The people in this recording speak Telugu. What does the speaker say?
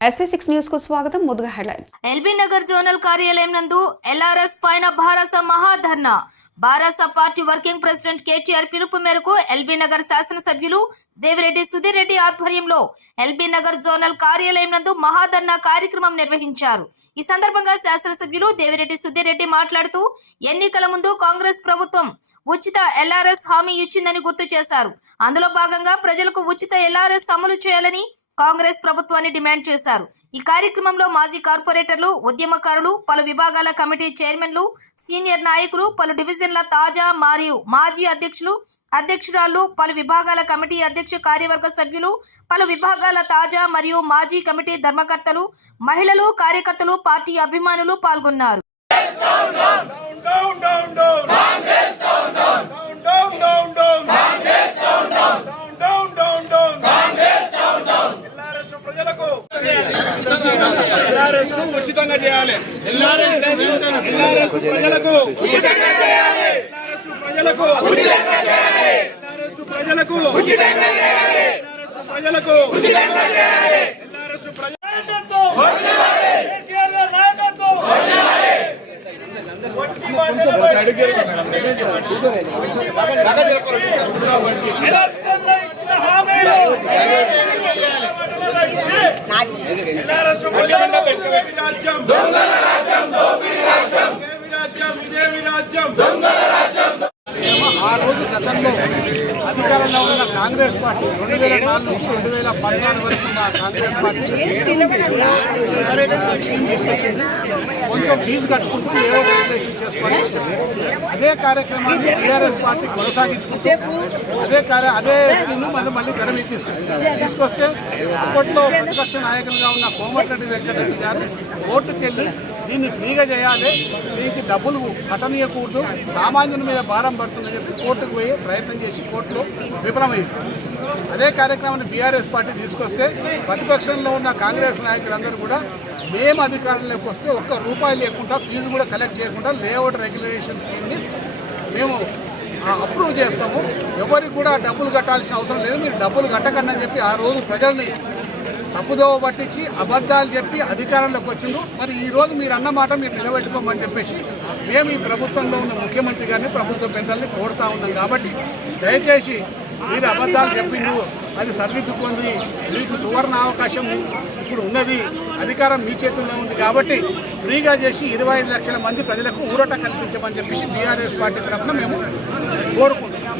SV6 న్యూస్ కు స్వాగతం. ముందుగా హెడ్లైన్స్. ఎల్బీ నగర్ జోనల్ కార్యాలయం నందు LRS పైన భారస మహాధర్నా. Bharasa party working president KTR పిలుపు మేరకు ఎల్బీ నగర్ శాసనసభ్యులు దేవిరెడ్డి సుధీర్ రెడ్డి ఆధ్వర్యంలో ఎల్బీ నగర్ జోనల్ కార్యాలయం నందు మహాధర్నా కార్యక్రమం నిర్వహించారు. ఈ సందర్భంగా శాసనసభ్యులు దేవిరెడ్డి సుధీర్ రెడ్డి మాట్లాడుతూ ఎన్నికల ముందు కాంగ్రెస్ ప్రభుత్వం ఉచిత LRS హామీ ఇచ్చిందని గుర్తు చేశారు. అందులో భాగంగా ప్రజలకు ఉచిత LRS అమలు చేయాలని కాంగ్రెస్ ప్రభుత్వాన్ని డిమాండ్ చేశారు. ఈ కార్యక్రమంలో మాజీ కార్పొరేటర్లు, ఉద్యమకారులు, పలు విభాగాల కమిటీ చైర్మన్లు, సీనియర్ నాయకులు, పలు డివిజన్ల తాజా మరియు మాజీ అధ్యక్షులు, అధ్యక్షురాళ్లు, పలు విభాగాల కమిటీ అధ్యక్ష కార్యవర్గ సభ్యులు, పలు విభాగాల తాజా మరియు మాజీ కమిటీ ధర్మకర్తలు, మహిళలు, కార్యకర్తలు, పార్టీ అభిమానులు పాల్గొన్నారు. ఉచితంగా చేయాలి. ప్రజలకు ఉచితంగా చేయాలి. ప్రజలకు ఉచితంగా చేయాలి. ప్రజలకు ఉచితంగా చేయాలి. ప్రజలకు ఉచితంగా చేయాలి. ఆ రోజు గతంలో అధికారంలో ఉన్న కాంగ్రెస్ పార్టీ 2004 నుంచి 2014 వరకు ఉన్న కాంగ్రెస్ పార్టీ స్కీమ్ తీసుకొచ్చింది. కొంచెం ఫీజు కట్టుకుంటూ ఏవో రెగ్యులేషన్ చేసుకోవాలని చెప్పారు. అదే కార్యక్రమాన్ని టీఆర్ఎస్ పార్టీ కొనసాగించుకుంటూ అదే స్కీమ్ మళ్ళీ తెర మీద తీసుకొస్తే అప్పట్లో ప్రతిపక్ష నాయకులుగా ఉన్న కోమటిరెడ్డి వెంకటరెడ్డి గారు కోర్టుకెళ్ళి దీన్ని ఫ్రీగా చేయాలి, దీనికి డబ్బులు కట్టనీయకూడదు, సామాన్యుల మీద భారం పడుతుందని చెప్పి కోర్టుకు పోయి ప్రయత్నం చేసి కోర్టులో విఫలమైంది. అదే కార్యక్రమాన్ని బీఆర్ఎస్ పార్టీ తీసుకొస్తే ప్రతిపక్షంలో ఉన్న కాంగ్రెస్ నాయకులందరూ కూడా మేము అధికారంలోకి వస్తే ₹1 లేకుండా ఫీజు కూడా కలెక్ట్ చేయకుండా లేఅవుట్ రెగ్యులేషన్ స్కీమ్ని మేము అప్రూవ్ చేస్తాము, ఎవరికి కూడా డబ్బులు కట్టాల్సిన అవసరం లేదు, మీరు డబ్బులు కట్టకండి అని చెప్పి ఆ రోజు ప్రజల్ని తప్పుదోవ పట్టించి అబద్ధాలు చెప్పి అధికారంలోకి వచ్చిండ్రు. మరి ఈరోజు మీరు అన్నమాట మీరు నిలబెట్టుకోమని చెప్పేసి మేము ఈ ప్రభుత్వంలో ఉన్న ముఖ్యమంత్రి గారిని, ప్రభుత్వ పెద్దల్ని కోరుతా ఉన్నాం. కాబట్టి దయచేసి మీరు అబద్ధాలు చెప్పిండ్రు, అది సరిదిద్దుకుంది, మీకు సువర్ణ అవకాశం ఇప్పుడు ఉన్నది, అధికారం మీ చేతుల్లో ఉంది కాబట్టి ఫ్రీగా చేసి 25 లక్షల మంది ప్రజలకు ఊరట కల్పించమని చెప్పేసి బీఆర్ఎస్ పార్టీ తరఫున మేము కోరుకుంటున్నాం.